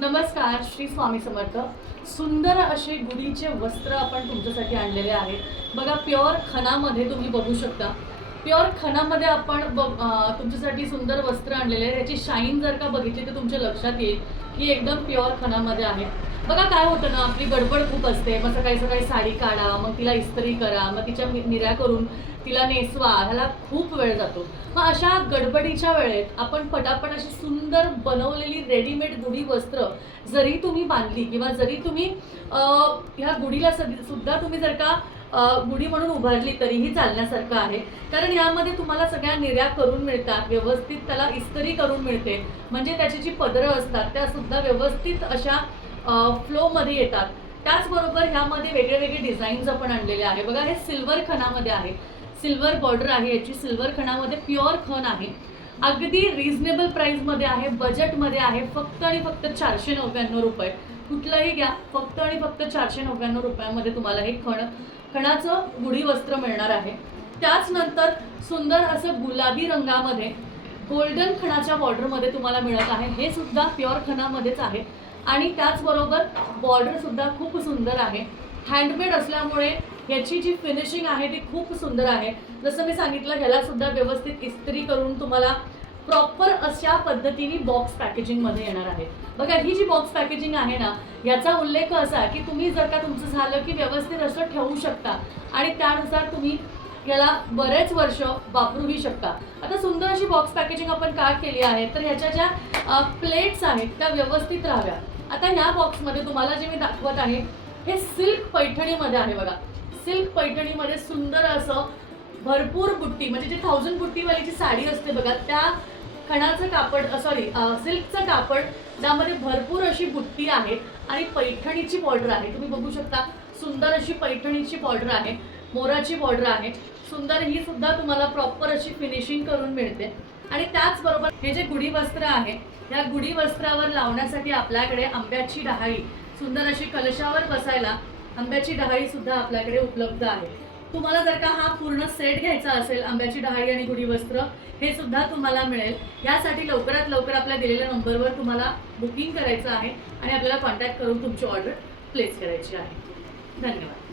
नमस्कार, श्री स्वामी समर्थ। सुंदर असे गुढीचे वस्त्र आपण तुमच्यासाठी आणलेले आहेत बघा। प्युअर खणामध्ये तुम्ही बघू शकता। प्युअर खणामध्ये आपण तुमच्यासाठी सुंदर वस्त्र आणलेले आहे। याची शाईन जर का बघितली तर तुमच्या लक्षात येईल की एकदम प्युअर खणामध्ये आहे। बघा काय होतं ना, आपली गडबड खूप असते। मग सकाळी सकाळी साडी काढा, मग तिला इस्त्री करा, मग तिच्या निऱ्या करून तिला नेसवा, ह्याला खूप वेळ जातो। मग अशा गडबडीच्या वेळेत आपण पटापट अशी सुंदर बनवलेली रेडीमेड गुढी वस्त्र जरी तुम्ही बांधली किंवा जरी तुम्ही ह्या गुढीला सुद्धा तुम्ही जर का गुढी म्हणून उभारली तरीही चालण्यासारखं आहे। कारण यामध्ये तुम्हाला सगळ्या निऱ्या करून मिळतात, व्यवस्थित त्याला इस्त्री करून मिळते। म्हणजे त्याची जी पदरं असतात त्या सुद्धा व्यवस्थित अशा फ्लोमध्ये येतात। त्याचबरोबर ह्यामध्ये वेगळे वेगळे डिझाईन्स आपण आणलेले आहे बघा। हे सिल्वर खणामध्ये आहे, सिल्वर बॉर्डर आहे याची, सिल्वर खणामध्ये प्युअर खण आहे। अगदी रिझनेबल प्राइसमध्ये आहे, बजेटमध्ये आहे। फक्त आणि फक्त 499 रुपये, कुठलंही घ्या, फक्त आणि फक्त 499 रुपयामध्ये तुम्हाला हे खणाचं गुढी वस्त्र मिळणार आहे। त्याच नंतर सुंदर असं गुलाबी रंगामध्ये गोल्डन खणाच्या बॉर्डरमध्ये तुम्हाला मिळत आहे। हे सुद्धा प्युअर खणामध्येच आहे आणि त्याचबरोबर बॉर्डर सुद्धा खूप सुंदर आहे। हँडमेड असल्यामुळे याची जी फिनिशिंग आहे ती खूप सुंदर आहे। जसं मी सांगितलं, ह्याला सुद्धा व्यवस्थित इस्त्री करून तुम्हाला प्रॉपर अशा पद्धतीने बॉक्स पॅकेजिंगमध्ये येणार आहे बघा। ही जी बॉक्स पॅकेजिंग आहे ना, याचा उल्लेख असा की तुम्ही जर का तुमचं झालं की व्यवस्थित असं ठेवू शकता आणि त्यानुसार तुम्ही याला बरेच वर्ष वापरूही शकता। आता सुंदर अशी बॉक्स पॅकेजिंग आपण का केली आहे तर ह्याच्या ज्या प्लेट्स आहेत त्या व्यवस्थित राहाव्या। आता ह्या बॉक्समध्ये तुम्हाला जे मी दाखवत आहे हे सिल्क पैठणीमध्ये आहे बघा। सिल्क पैठणीमध्ये सुंदर असं भरपूर बुट्टी, म्हणजे जी 1000 बुट्टीवालीची साडी असते बघा, त्या खणाचं कापड, सिल्कचं कापड, त्यामध्ये भरपूर अशी बुट्टी आहे आणि पैठणीची बॉर्डर आहे। तुम्ही बघू शकता, सुंदर अशी पैठणीची बॉर्डर आहे, मोराची बॉर्डर आहे। सुंदर ही सुद्धा तुम्हाला प्रॉपर अशी फिनिशिंग करून मिळते। आणि त्याचबरोबर हे जे गुढी वस्त्र आहे, या गुढी वस्त्रावर लावण्यासाठी आपल्याकडे आंब्याची डहाळी, सुंदर अशी कलशावर बसायला आंब्याची डहाळी सुद्धा आपल्याकडे उपलब्ध आहे। तुम्हाला जर का हा पूर्ण सेट घ्यायचा असेल, आंब्याची डहाळी आणि गुढी वस्त्र, हे सुद्धा तुम्हाला मिळेल। यासाठी लवकरात लवकर आपल्या दिलेल्या नंबरवर तुम्हाला बुकिंग करायचं आहे आणि आपल्याला कॉन्टॅक्ट करून तुमची ऑर्डर प्लेस करायची आहे। धन्यवाद।